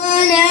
Well,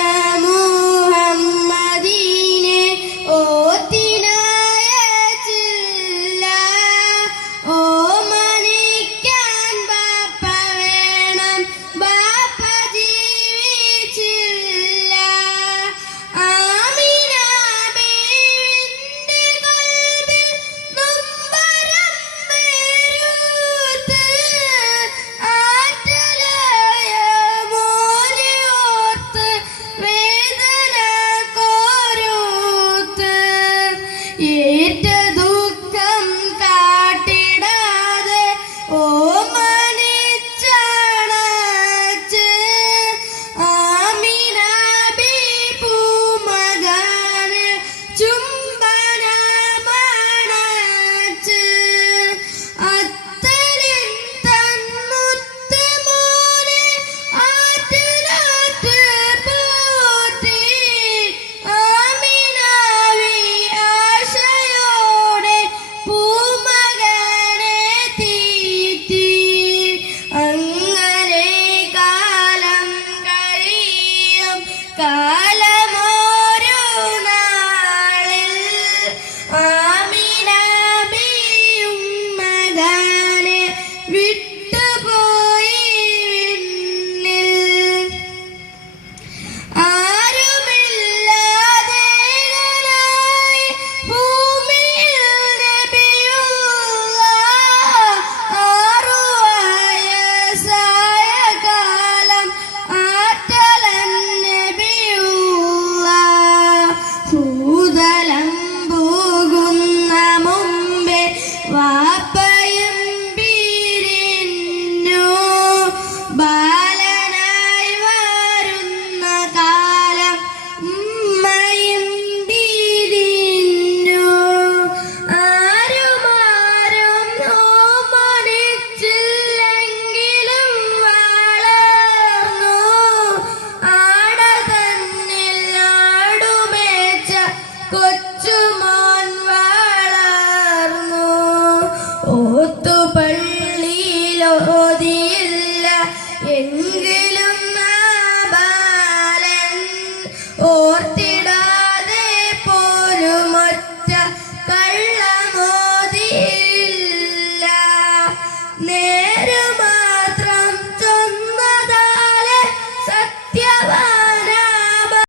ninguém.